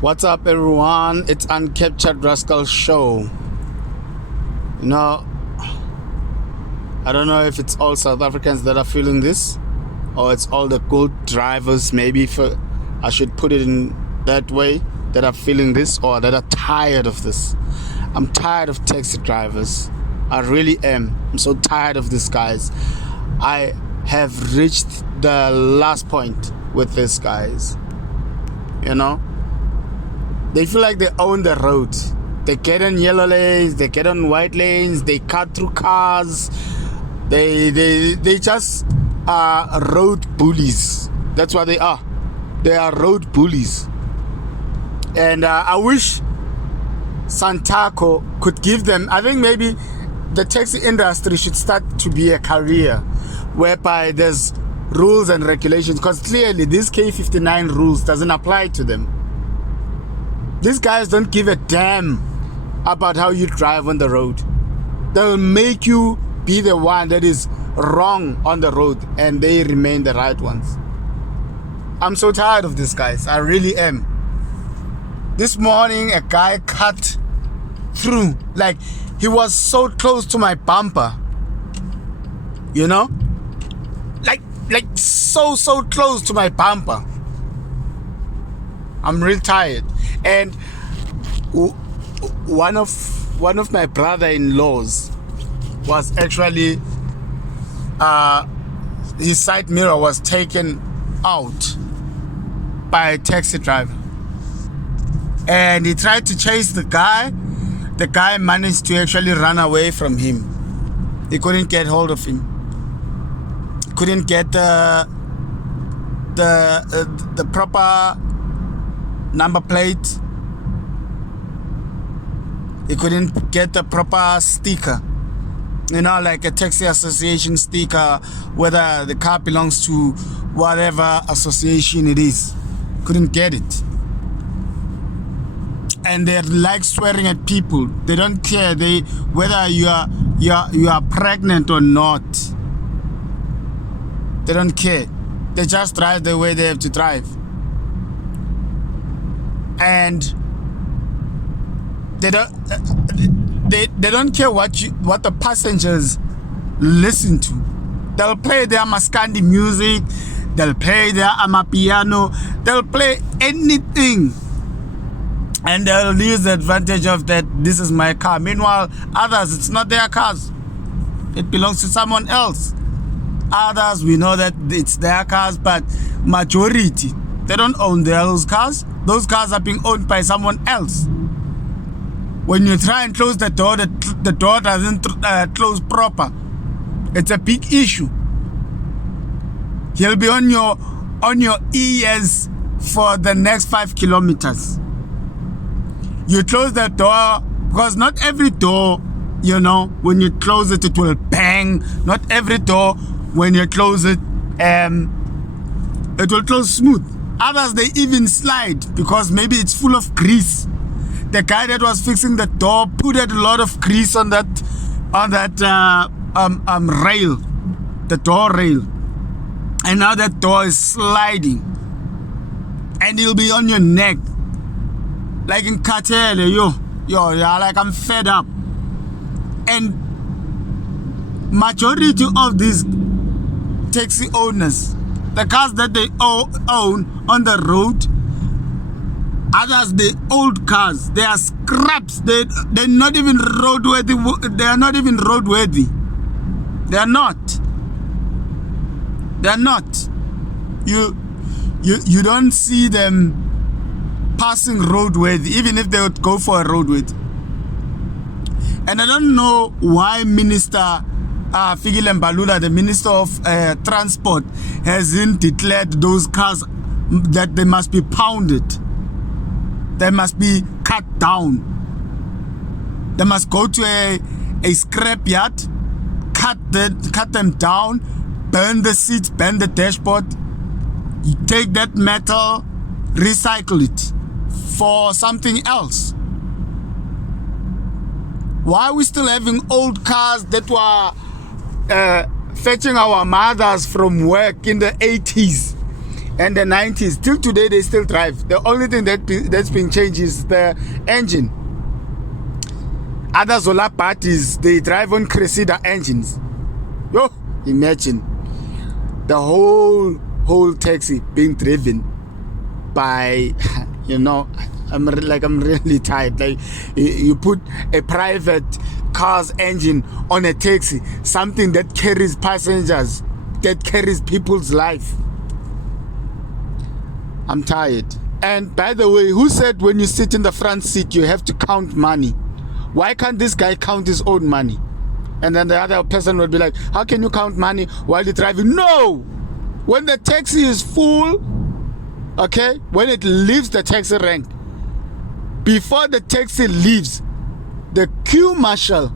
What's up, everyone? It's Uncaptured Rascal show. You know, I don't know if it's all South Africans that are feeling this, or it's all the good drivers. Maybe I should put it in that way, that are feeling this or that are tired of this. I'm tired of taxi drivers. I really am. I'm so tired of these guys. I have reached the last point with these guys. You know, they feel like they own the road. They get on yellow lanes, they get on white lanes, they cut through cars. They just are road bullies. That's what they are. They are road bullies. And I wish SANTACO could give them, I think maybe the taxi industry should start to be a career whereby there's rules and regulations, because clearly this K59 rules doesn't apply to them. These guys don't give a damn about how you drive on the road. They'll make you be the one that is wrong on the road and they remain the right ones. I'm so tired of these guys. I really am. This morning a guy cut through, like he was so close to my bumper. You know? Like so close to my bumper. I'm real tired. And one of my brother-in-laws was actually his side mirror was taken out by a taxi driver, and he tried to chase the guy. The guy managed to actually run away from him. He couldn't get hold of him. Couldn't get the proper number plate. He couldn't get the proper sticker, you know, like a taxi association sticker, whether the car belongs to whatever association it is. Couldn't get it. And they like swearing at people. They don't care whether you are pregnant or not. They don't care. They just drive the way they have to drive. And they don't care what the passengers listen to. They'll play their Maskandi music, they'll play their amapiano, they'll play anything, and they'll use the advantage of that. This is my car. Meanwhile, others, it's not their cars. It belongs to someone else. Others, we know that it's their cars, but majority, they don't own those cars. Those cars are being owned by someone else. When you try and close the door, the door doesn't close proper. It's a big issue. He'll be on your ears for the next 5 kilometers. You close the door, because not every door, you know, when you close it, it will bang. Not every door, when you close it, it will close smooth. Others, they even slide because maybe it's full of grease. The guy that was fixing the door put a lot of grease on that rail, the door rail, and now that door is sliding, and it'll be on your neck, like in Katele, yo, like I'm fed up. And majority of these taxi owners, the cars that they own on the road, others, the old cars, they are scraps. They're not even roadworthy. They are not even roadworthy. They are not. They are not. You don't see them passing roadworthy, even if they would go for a roadworthy. And I don't know why Minister Fikile Mbalula, the Minister of Transport, hasn't declared those cars that they must be pounded. They must be cut down. They must go to a scrap yard, cut them down, burn the seats, burn the dashboard. You take that metal, recycle it for something else. Why are we still having old cars that were fetching our mothers from work in the 80s? and the 90s. Till today, they still drive. The only thing that's been changed is the engine. Other Zola parties, they drive on Cressida engines. Yo, imagine the whole taxi being driven by, you know, I'm really tired. Like, you put a private car's engine on a taxi, something that carries passengers, that carries people's life. I'm tired. And by the way, who said when you sit in the front seat you have to count money? Why can't this guy count his own money? And then the other person would be like, how can you count money while you're driving? No! When the taxi is full, okay, when it leaves the taxi rank, before the taxi leaves, the queue marshal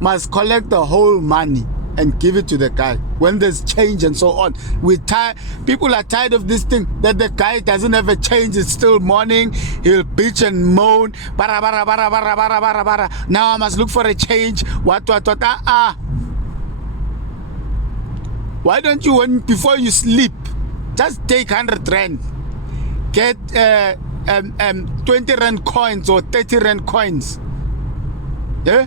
must collect the whole money and give it to the guy when there's change and so on. People are tired of this thing that the guy doesn't have a change. It's still morning. He'll bitch and moan. Bara, bara, bara, bara, bara, bara, bara. Now I must look for a change. What. Why don't you, before you sleep, just take 100 rand, get 20 rand coins or 30 rand coins, yeah,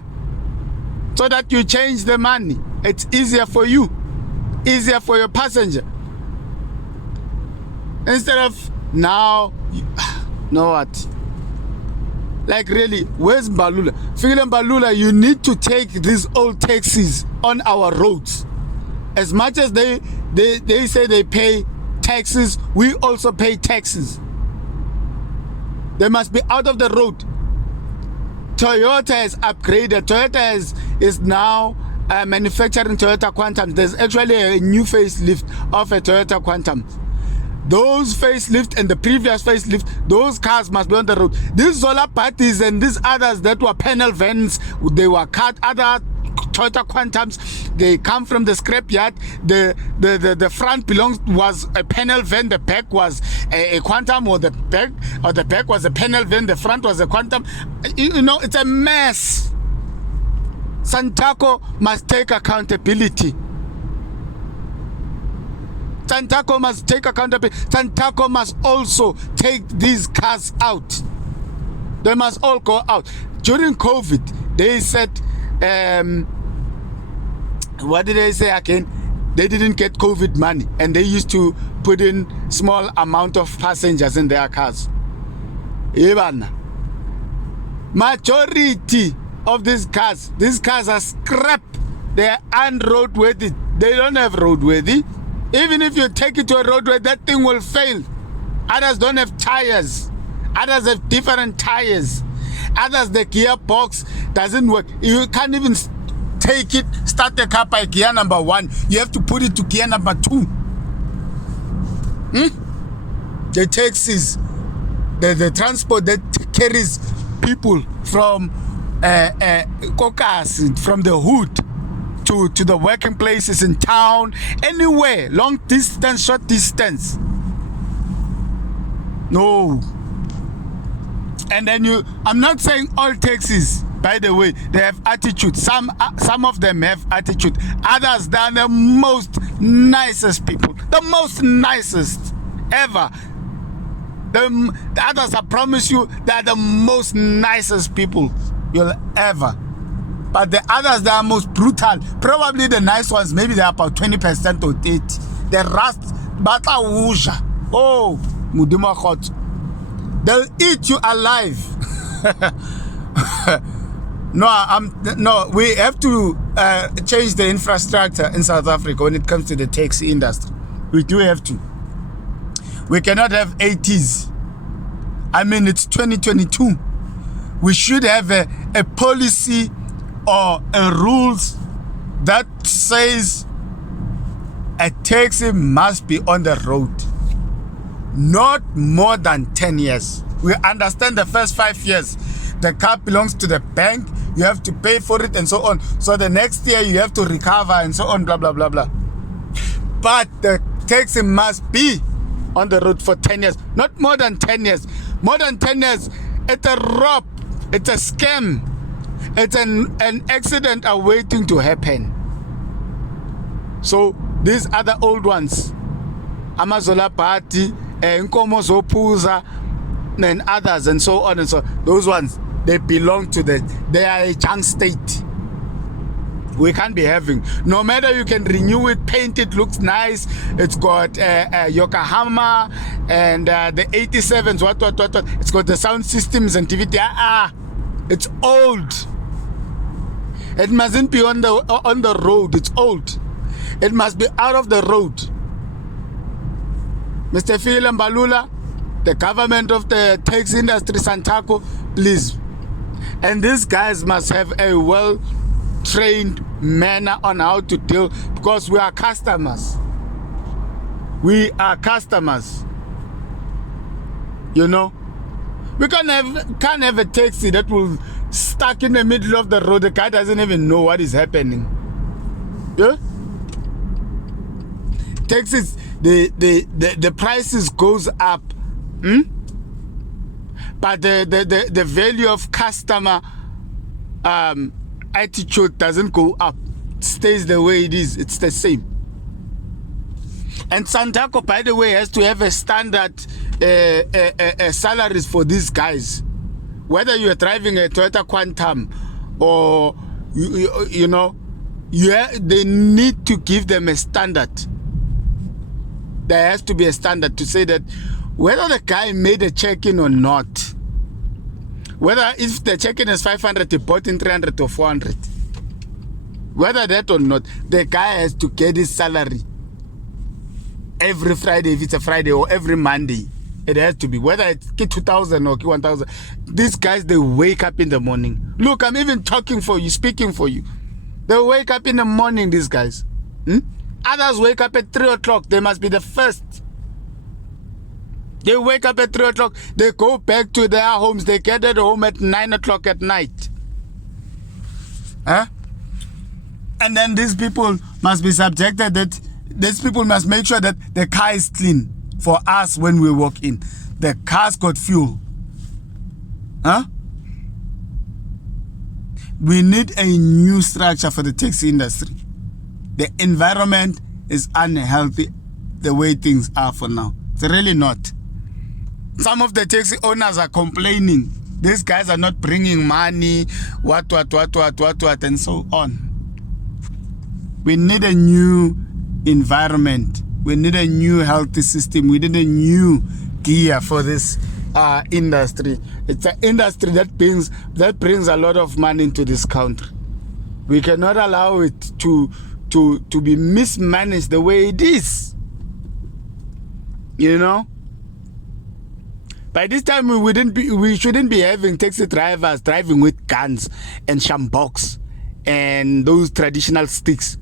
so that you change the money. It's easier for you, easier for your passenger. Instead of now, know what? Like really, where's Mbalula? Fikile Mbalula, you need to take these old taxis on our roads. As much as they say they pay taxes, we also pay taxes. They must be out of the road. Toyota has upgraded. Toyota is now manufacturing Toyota Quantum. There's actually a new facelift of a Toyota Quantum. Those facelift and the previous facelift, those cars must be on the road. These solar parties and these others that were panel vans, they were cut. Other Toyota Quantums, they come from the scrapyard. The front was a panel van, the back was a Quantum, or the back was a panel van, the front was a Quantum. You know, it's a mess. SANTACO must take accountability. SANTACO must take accountability. SANTACO must also take these cars out. They must all go out. During COVID, they said, what did they say again? They didn't get COVID money, and they used to put in small amount of passengers in their cars. Even majority of these cars are scrap. They are unroadworthy. They don't have roadworthy. Even if you take it to a roadway, that thing will fail. Others don't have tires. Others have different tires. Others, the gearbox doesn't work. You can't even take it, start the car by gear number 1. You have to put it to gear number 2. The taxis, the transport that carries people from Kokas, from the hood to the working places in town, anywhere, long distance, short distance. No. And then I'm not saying all taxis, by the way, they have attitude. Some of them have attitude. Others, they are the most nicest people. The most nicest ever. The others, I promise you, they are the most nicest people you'll ever. But the others, they are most brutal. Probably the nice ones, maybe they're about 20% or 30%. The rest, bata wuja. Oh, mudima hot. They'll eat you alive. No, we have to change the infrastructure in South Africa when it comes to the taxi industry. We do have to. We cannot have 80s. I mean, it's 2022. We should have a policy or a rules that says a taxi must be on the road not more than 10 years. We understand the first 5 years the car belongs to the bank, you have to pay for it and so on, so the next year you have to recover and so on, blah blah blah blah. But the taxi must be on the road for 10 years, not more than 10 years. More than 10 years, it's a rob, it's a scam, it's an accident awaiting to happen. So these other old ones, Amazola Party, Nkomo Zopuza, and others, and so on and so on. Those ones, they belong to they are a junk state. We can't be having. No matter you can renew it, paint it, looks nice. It's got Yokohama and the 87s, what. It's got the sound systems and DVD. It's old. It mustn't be on the road. It's old. It must be out of the road. Mr. Fikile Mbalula, the government of the taxi industry, SANTACO, please. And these guys must have a well-trained manner on how to deal, because we are customers. We are customers. You know? We can't have a taxi that will stuck in the middle of the road. The guy doesn't even know what is happening. Yeah? Taxis, the prices goes up. But the value of customer attitude doesn't go up. It stays the way it is. It's the same. And SANTACO, by the way, has to have a standard salaries for these guys. Whether you're driving a Toyota Quantum or you know, they need to give them a standard. There has to be a standard to say that whether the guy made a check-in or not, whether if the check-in is 500, he bought in 300 or 400, whether that or not, the guy has to get his salary every Friday, if it's a Friday, or every Monday. It has to be, whether it's 2,000 or 1,000. These guys, they wake up in the morning. Look, I'm even talking for you, speaking for you. They wake up in the morning, these guys. Others wake up at 3 o'clock. They must be the first. They wake up at 3 o'clock. They go back to their homes. They get at home at 9 o'clock at night. And then these people must be subjected that these people must make sure that the car is clean for us when we walk in. The car's got fuel. We need a new structure for the taxi industry. The environment is unhealthy the way things are for now. It's really not. Some of the taxi owners are complaining. These guys are not bringing money, what, and so on. We need a new environment. We need a new healthy system. We need a new gear for this industry. It's an industry that brings a lot of money into this country. We cannot allow it to be mismanaged the way it is. You know? By this time, we shouldn't be having taxi drivers driving with guns and shambox and those traditional sticks.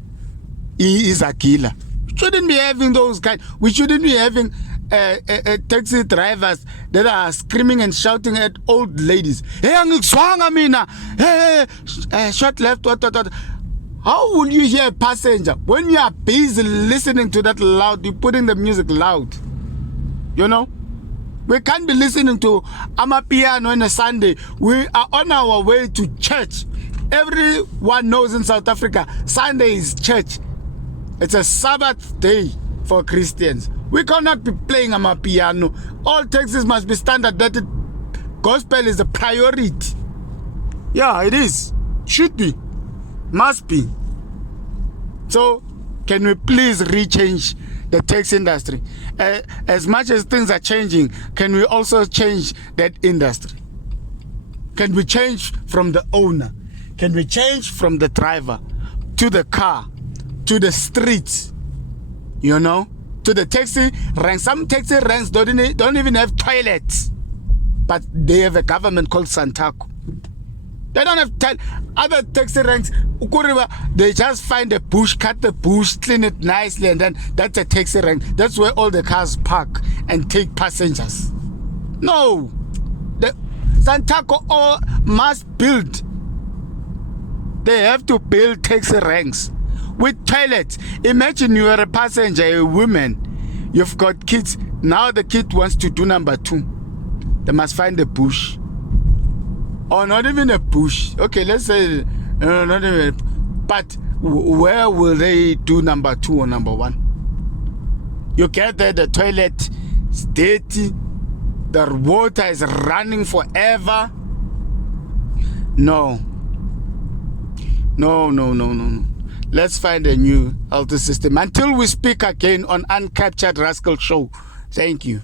He is a killer. Shouldn't be having those kind. We shouldn't be having taxi drivers that are screaming and shouting at old ladies. Hey, short left, what. How will you hear a passenger when you are busy listening to that loud? You're putting the music loud. You know? We can't be listening to Amapiano on a Sunday. We are on our way to church. Everyone knows in South Africa, Sunday is church. It's a Sabbath day for Christians. We cannot be playing Amapiano. All taxis must be standard that gospel is a priority. Yeah, it is. Should be. Must be. So, can we please rechange the taxi industry? As much as things are changing, can we also change that industry? Can we change from the owner? Can we change from the driver to the car, to the streets, you know, to the taxi ranks? Some taxi ranks don't even have toilets, but they have a government called SANTACO. They don't have other taxi ranks. They just find a bush, cut the bush, clean it nicely, and then that's a taxi rank. That's where all the cars park and take passengers. No, the SANTACO all must build. They have to build taxi ranks with toilets. Imagine you are a passenger, a woman. You've got kids. Now the kid wants to do number 2. They must find a bush. Or not even a bush. Okay, let's say not even. But where will they do number 2 or number 1? You get there, the toilet is dirty, the water is running forever. No. No. Let's find a new healthy system. Until we speak again on Uncaptured Rascal Show. Thank you.